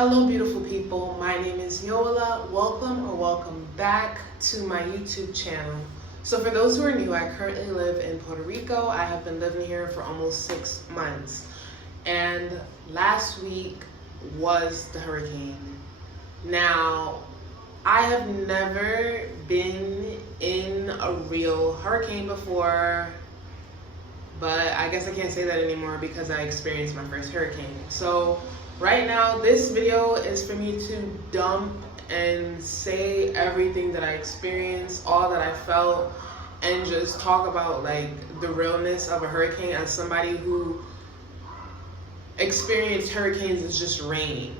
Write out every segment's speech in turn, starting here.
Hello beautiful people, my name is Yola. Welcome back to my YouTube channel. So for those who are new, I currently live in Puerto Rico. I have been living here for almost 6 months. And last week was the hurricane. Now, I have never been in a real hurricane before, but I guess I can't say that anymore because I experienced my first hurricane. So right now, this video is for me to dump and say everything that I experienced, all that I felt, and just talk about like the realness of a hurricane as somebody who experienced hurricanes as just rain.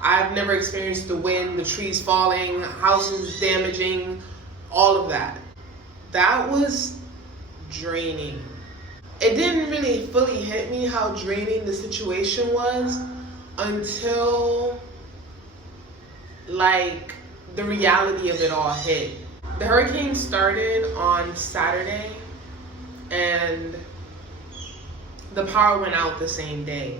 I've never experienced the wind, the trees falling, houses damaging, all of that. That was draining. It didn't really fully hit me how draining the situation was until like the reality of it all hit. The hurricane started on Saturday and the power went out the same day.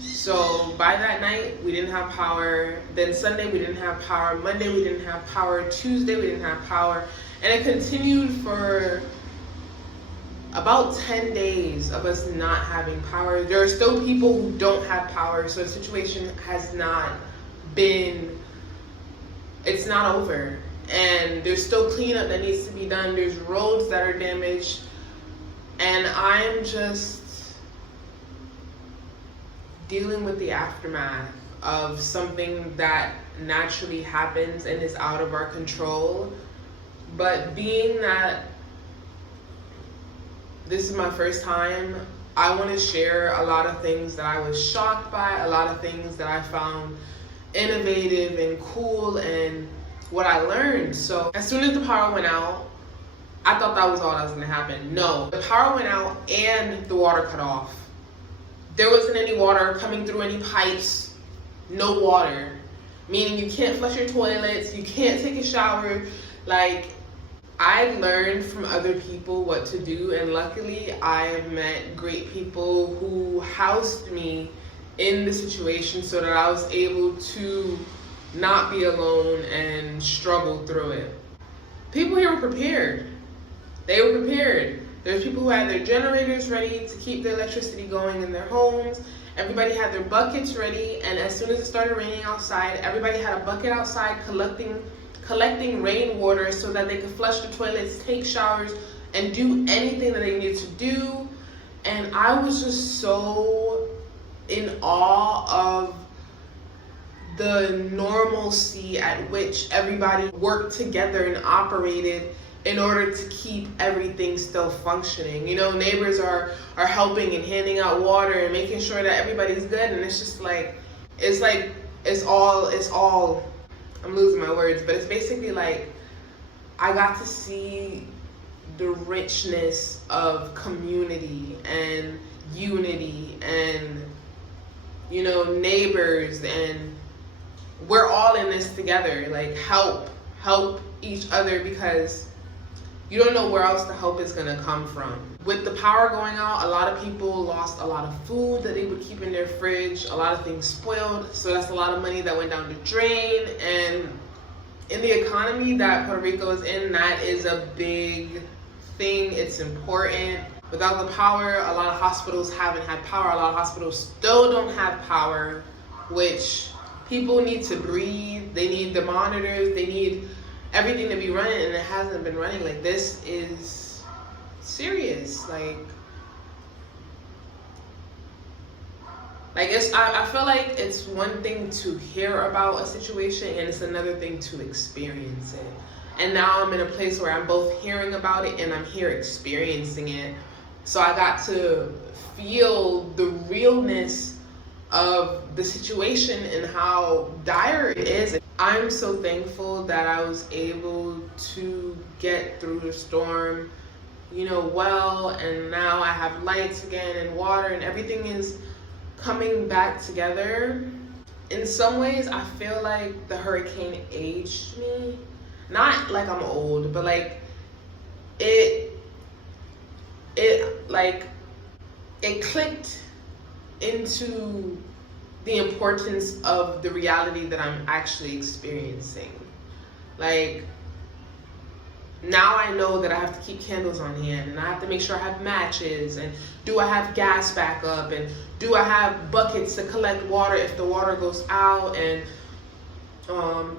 So by that night we didn't have power. Then Sunday we didn't have power. Monday we didn't have power. Tuesday we didn't have power. And it continued for about 10 days of us not having power. There are still people who don't have power, so the situation has not been, it's not over. And there's still cleanup that needs to be done. There's roads that are damaged. And I'm just dealing with the aftermath of something that naturally happens and is out of our control. But being that this is my first time, I want to share a lot of things that I was shocked by, a lot of things that I found innovative and cool, and what I learned. So as soon as the power went out, I thought that was all that was going to happen. No, the power went out and the water cut off. There wasn't any water coming through any pipes, no water. Meaning you can't flush your toilets, you can't take a shower. Like, I learned from other people what to do, and luckily I have met great people who housed me in the situation so that I was able to not be alone and struggle through it. People here were prepared. They were prepared. There's people who had their generators ready to keep the electricity going in their homes. Everybody had their buckets ready, and as soon as it started raining outside, everybody had a bucket outside collecting rainwater so that they could flush the toilets, take showers, and do anything that they needed to do. And I was just so in awe of the normalcy at which everybody worked together and operated in order to keep everything still functioning. You know, neighbors are helping and handing out water and making sure that everybody's good, and it's just like, it's all I'm losing my words, but it's basically like I got to see the richness of community and unity and, you know, neighbors, and we're all in this together. Like, help each other, because you don't know where else the help is gonna come from. With the power going out, a lot of people lost a lot of food that they would keep in their fridge. A lot of things spoiled, so that's a lot of money that went down the drain. And in the economy that Puerto Rico is in, that is a big thing. It's important. Without the power, a lot of hospitals haven't had power. A lot of hospitals still don't have power, which people need to breathe. They need the monitors. They need everything to be running, and it hasn't been running. Like, this is serious. Like I feel like it's one thing to hear about a situation and it's another thing to experience it. And now I'm in a place where I'm both hearing about it and I'm here experiencing it. So I got to feel the realness of the situation and how dire it is. I'm so thankful that I was able to get through the storm, you know, well, and now I have lights again and water, and everything is coming back together. In some ways, I feel like the hurricane aged me. Not like I'm old, but like it clicked into the importance of the reality that I'm actually experiencing. Like, now I know that I have to keep candles on hand, and I have to make sure I have matches, and do I have gas backup, and do I have buckets to collect water if the water goes out, and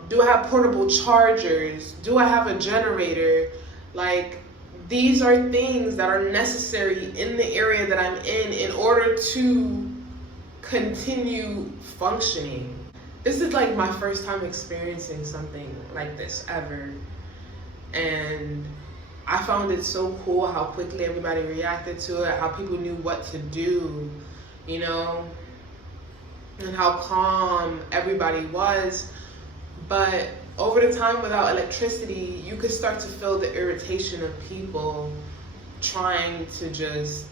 do I have portable chargers? Do I have a generator? Like, these are things that are necessary in the area that I'm in order to continue functioning. This is like my first time experiencing something like this ever. And I found it so cool how quickly everybody reacted to it, how people knew what to do, you know, and how calm everybody was. But over the time without electricity, you could start to feel the irritation of people trying to just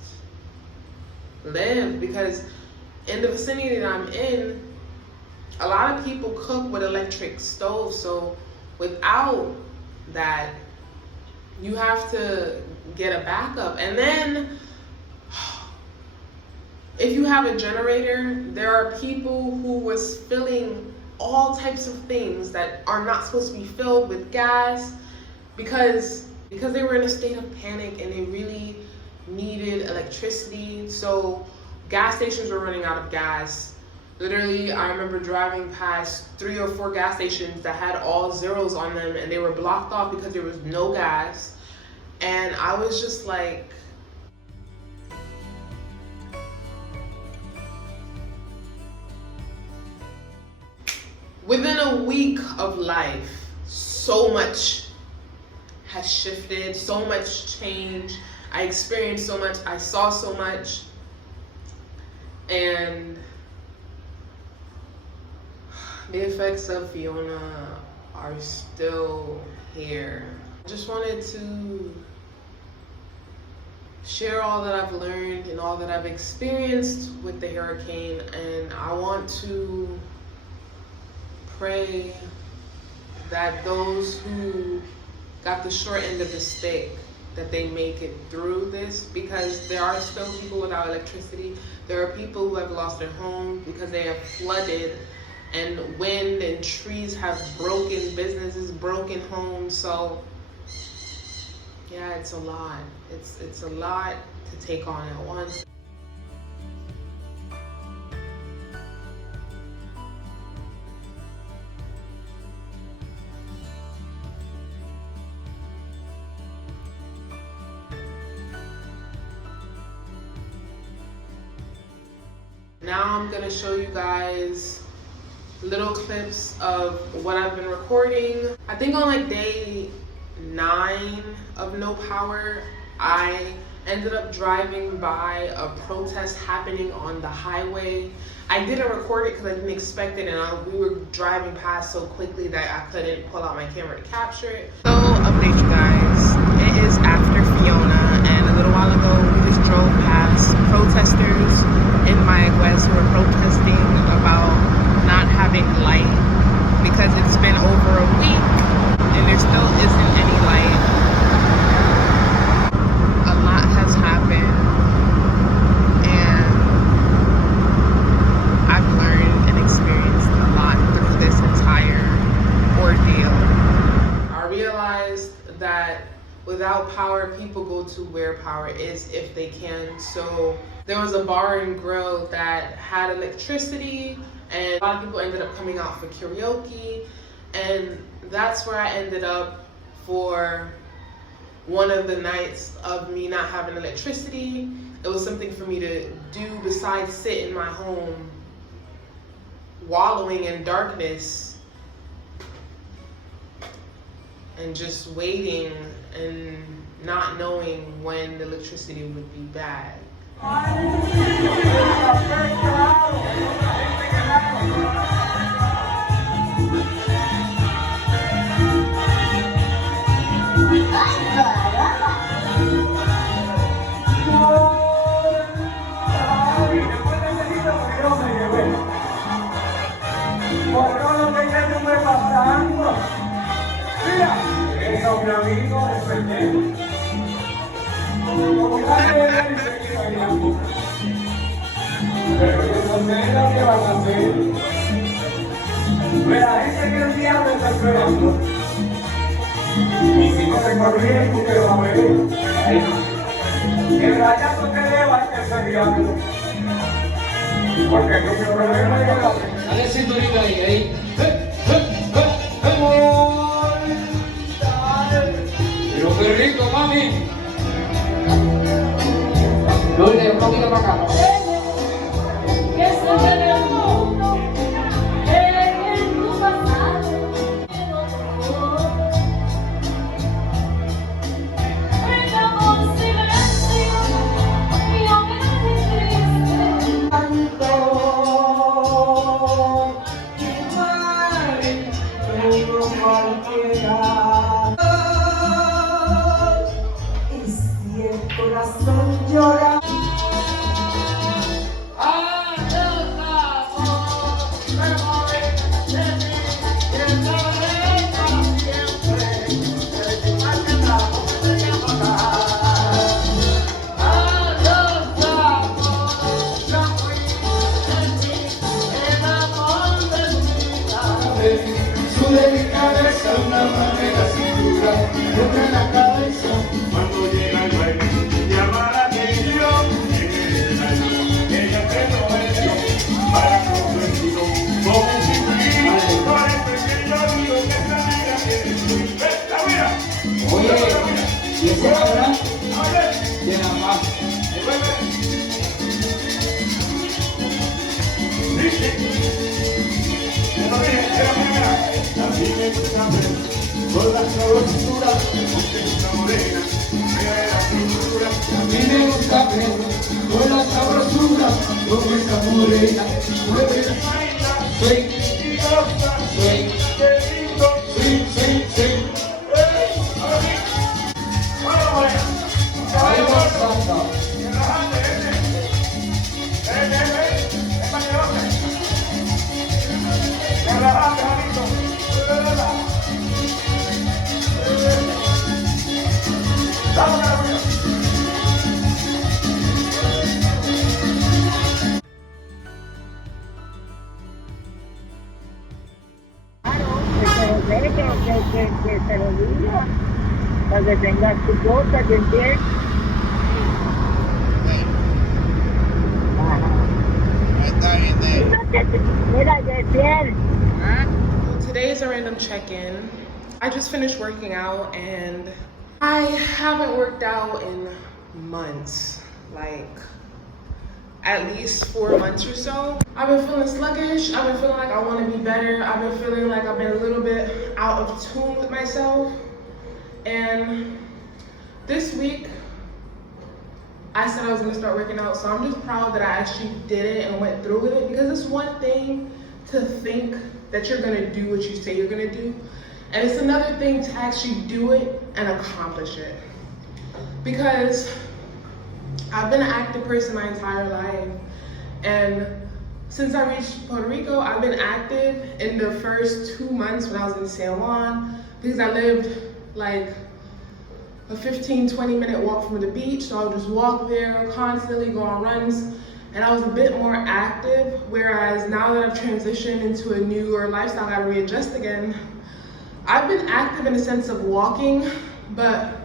live, because in the vicinity that I'm in, a lot of people cook with electric stoves. So without that, you have to get a backup. And then if you have a generator, there are people who was filling all types of things that are not supposed to be filled with gas because they were in a state of panic and they really needed electricity. So gas stations were running out of gas. Literally, I remember driving past 3 or 4 gas stations that had all zeros on them, and they were blocked off because there was no gas. And I was just like, within a week of life, so much has shifted, so much change. I experienced so much, I saw so much, and the effects of Fiona are still here. I just wanted to share all that I've learned and all that I've experienced with the hurricane, and I want to pray that those who got the short end of the stick, that they make it through this, because there are still people without electricity. There are people who have lost their home because they have flooded, and wind and trees have broken businesses, broken homes. So yeah, it's a lot. It's a lot to take on at once. Now I'm gonna show you guys little clips of what I've been recording. I think on like day 9 of no power, I ended up driving by a protest happening on the highway. I didn't record it because I didn't expect it, and we were driving past so quickly that I couldn't pull out my camera to capture it. So, update you guys, it is after Fiona, and a little while ago we just drove past protesters in Mayaguez who were protesting about not having light because it's been over a week and there still isn't any light. A lot has happened, and I've learned and experienced a lot through this entire ordeal. I realized that without power, people go to where power is if they can. So there was a bar and grill that had electricity, and a lot of people ended up coming out for karaoke, and that's where I ended up for one of the nights of me not having electricity. It was something for me to do besides sit in my home wallowing in darkness and just waiting and not knowing when the electricity would be back. pero yo no sé lo que van a hacer. Pues la gente que el diablo está esperando. Y si no te corriendo, te va a ver. El rayazo te lleva ese diablo. Porque no se problema de la vida. Dale cinturita ahí. Pero qué rico, mami. Lourdes, un poquito para acá. Y si el corazón llora. Su delicadeza, una manera sin duda, entra en la cabeza. Cuando llega el baile, llama la atención. Ella te lo hecho para convertirlo como un civil. Por eso es que yo digo que esta negra tiene su esta mira. Oye, ¿y ese ahora? De la paz. Así me gusta ver, con la sabrosura, una morena, la cintura. A mí me gusta ver con la sabrosura, con esa morena. Mueve la manita, swing, Y goza, swing, qué lindo. swing, swing, swing. Ahora sí, vamos morena. Ahí Caballo va corto, salsa. relajante, es para que goce. Relajante, Janito. Vamos, carajo. Que se lo diga, para que tengas tu cosa, que entiendas. Mira, Yesiel. Well, today is a random check-in. I just finished working out and I haven't worked out in months, like at least 4 months or so. I've been feeling sluggish. I've been feeling like I want to be better. I've been feeling like I've been a little bit out of tune with myself. And this week, I said I was gonna start working out, so I'm just proud that I actually did it and went through with it, because it's one thing to think that you're gonna do what you say you're gonna do, and it's another thing to actually do it and accomplish it. Because I've been an active person my entire life, and since I reached Puerto Rico, I've been active in the first 2 months when I was in San Juan, because I lived like a 15-20 minute walk from the beach, so I would just walk there constantly, go on runs, and I was a bit more active. Whereas now that I've transitioned into a newer lifestyle, I gotta readjust again. I've been active in the sense of walking, but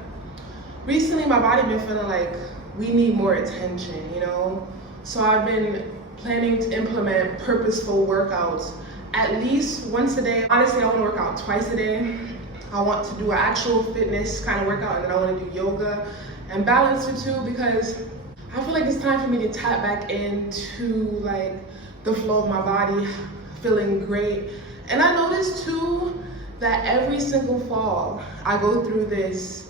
recently my body been feeling like we need more attention, you know? So I've been planning to implement purposeful workouts at least once a day. Honestly, I want to work out twice a day. I want to do an actual fitness kind of workout, and then I want to do yoga and balance the two, because I feel like it's time for me to tap back into like the flow of my body, feeling great. And I noticed too that every single fall I go through this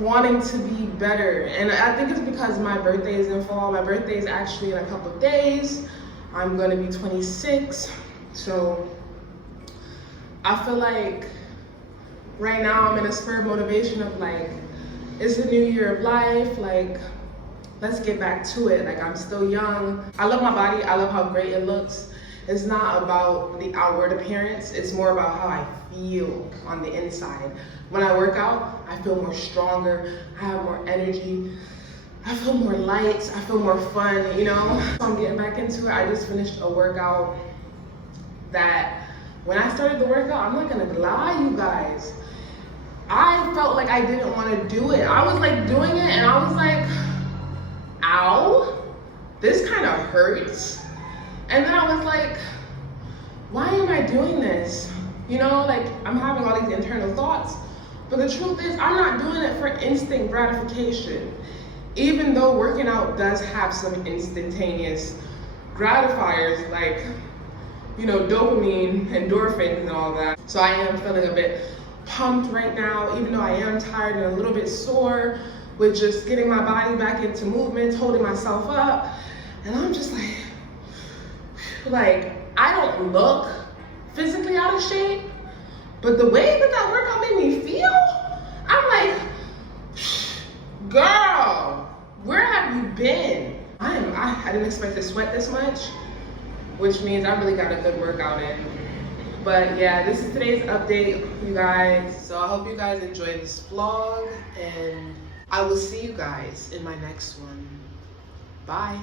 wanting to be better. And I think it's because my birthday is in fall. My birthday is actually in a couple of days. I'm gonna be 26. So I feel like right now I'm in a spur of motivation of like, it's a new year of life, like let's get back to it. Like, I'm still young. I love my body, I love how great it looks. It's not about the outward appearance, it's more about how I feel on the inside. When I work out, I feel more stronger, I have more energy. I feel more light, I feel more fun, you know? So I'm getting back into it. I just finished a workout that when I started the workout, I'm not gonna lie, you guys, I felt like I didn't want to do it. I was like doing it and I was like, ow, this kind of hurts. And then I was like, why am I doing this? You know, like I'm having all these internal thoughts. But the truth is, I'm not doing it for instant gratification. Even though working out does have some instantaneous gratifiers, like, you know, dopamine, endorphins, and all that. So I am feeling a bit pumped right now, even though I am tired and a little bit sore with just getting my body back into movement, holding myself up. And I'm just like, I don't look physically out of shape, but the way that workout made me feel, I'm like, girl, where have you been? I didn't expect to sweat this much, which means I really got a good workout in. But yeah, this is today's update, you guys. So I hope you guys enjoyed this vlog, and I will see you guys in my next one. Bye.